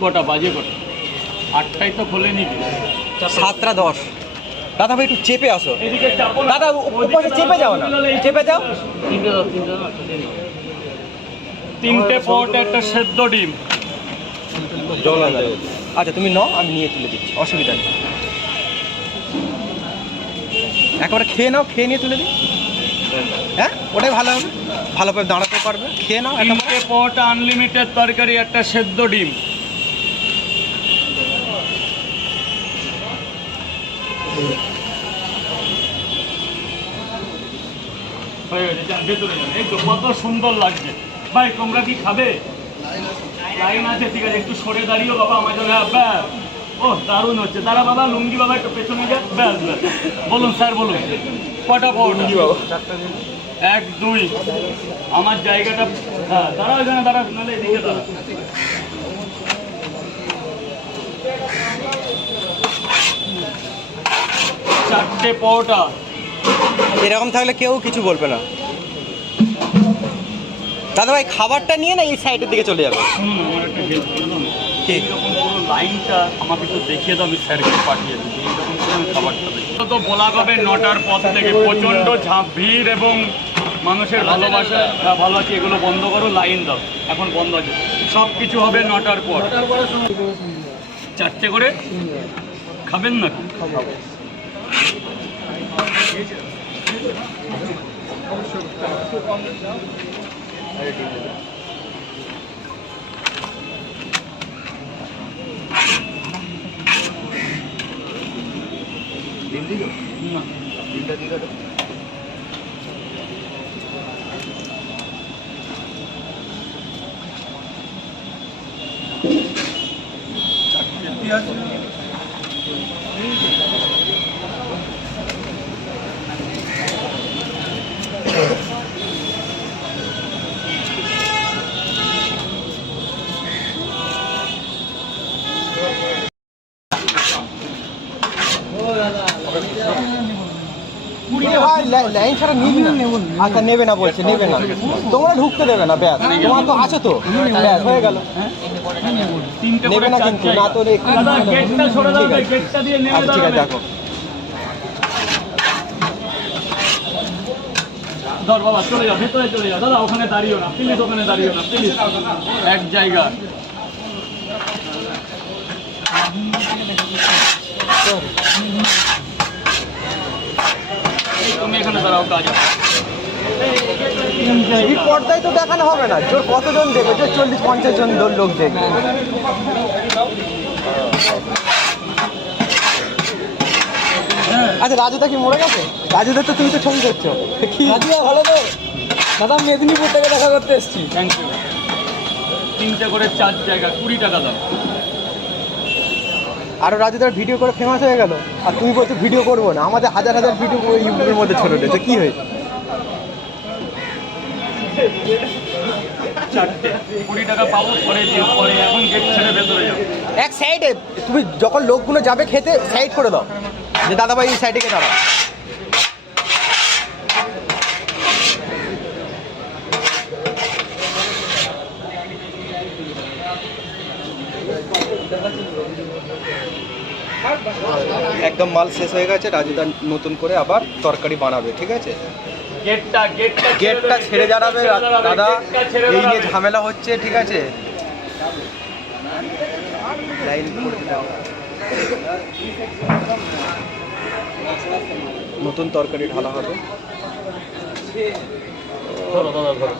কটা বাজে কটা? 8টায় তো খোলে নিবি। 7:10। দাদা ভাই একটু চেপে আসো। এদিকে চাপো না। দাদা ওপাশে চেপে যাও না, চেপে যাও। 3টে পট, একটা সেদ্ধ ডিম। জল হয়ে গেল। আচ্ছা তুমি নাও, আমি নিয়ে তুলে দিচ্ছি, অসুবিধা নেই। একেবারে খেয়ে নাও, খেয়ে নিয়ে তুলে দিই। হ্যাঁ ওটাই ভালো হবে, ভালো করে দাঁড়াতে পারবে। খেয়ে নাও। 3টে পট, আনলিমিটেড তরকারি, একটা সেদ্ধ ডিম। এই তো কত সুন্দর লাগছে ভাই। তোমরা কি খাবে? লাইন আছে, ঠিক আছে, একটু সরে দাঁড়িয়েও বাবা আমার জন্য। ব্যাস, ও দারুণ হচ্ছে। দাঁড়া বাবা, লুঙ্গি বাবা একটু পেছনে যা। ব্যাস ব্যাস, বলুন স্যার বলুন, কটা পট? 1 2। আমার জায়গাটা, হ্যাঁ দাঁড়া এখানে, দাঁড়া, নাহলে এদিকে দাঁড়া। চারটে পরোটা। এরকম থাকলে কেউ কিছু বলবে না। দাদা ভাই খাবারটা নিয়ে না এই সাইডের দিকে চলে যাবে। আমার একটা হেল্প করে দাও না। এইরকম পুরো লাইনটা আমাকে একটু দেখিয়ে দাও, আমি স্যারকে পাঠিয়ে দিই। এইরকম করে আমি খাবারটা দেখি। তো বলা হবে 9টার পর থেকে প্রচণ্ড ভিড় এবং মানুষের ভালোবাসা, ভালো আছে, এগুলো বন্ধ করো, লাইন দাও। এখন বন্ধ আছে, সব কিছু হবে 9টার পর। 4টে করে খাবেন না? না লাইন ছাড়া নিবি না। আচ্ছা নেবে না বলছে, নেবে না, তোমরা ঢুকতে দেবে না। ব্যাস, তোমার তো আছো তো, ব্যাস হয়ে গেল। নেবে না কিন্তু, না তো ঠিক আছে দেখো। ধর বাবা, চলে যাও, ভেতরে চলে যাও। দাদা ওখানে দাঁড়িও না প্লিজ, ওখানে দাঁড়িও না প্লিজ, এক জায়গা। তুমি এখানে দাঁড়াও, কাজ আছে। এই পর্দায় তো দেখানো হবে না, জোর কতজন দেখবে? যে 40-50 জন লোক দেখবে। আচ্ছা রাজুদা কি মরে গেছে? রাজুদা তো তুমি তো ছবি করছো কি? রাজুদা ভালো তো দাদা, মেদিনীপুর থেকে দেখা করতে এসেছি। Thank you. 3টে করে 4 জায়গা, 20 টাকা দাও। আরও রাজুদার ভিডিও করে ফেমাস হয়ে গেল, আর তুমি বলছো ভিডিও করবো না। আমাদের হাজার হাজার ভিডিও ইউটিউবের মধ্যে ছেড়ে দিয়েছে, কি হয়েছে? 4টে 20 টাকা পাবো, পরে দিও, পরে এখন গেট ছেড়ে ভেতরে যাও। এক সাইডে তুমি যখন লোকগুলো যাবে খেতে, সাইড করে দাও, যে দাদাভাই এই সাইডে গিয়ে দাঁড়াও। একদম মাল শেষ হয়ে গেছে, রাজুদা নতুন করে আবার তরকারি বানাবে, ঠিক আছে? গেটটা ছেড়ে দাঁড়াবে দাদা, এই নিয়ে ঝামেলা হচ্ছে, ঠিক আছে? লাইন করে দাও। নতুন তরকারি ঢালা হবে। ধরো দাদা, ধরো।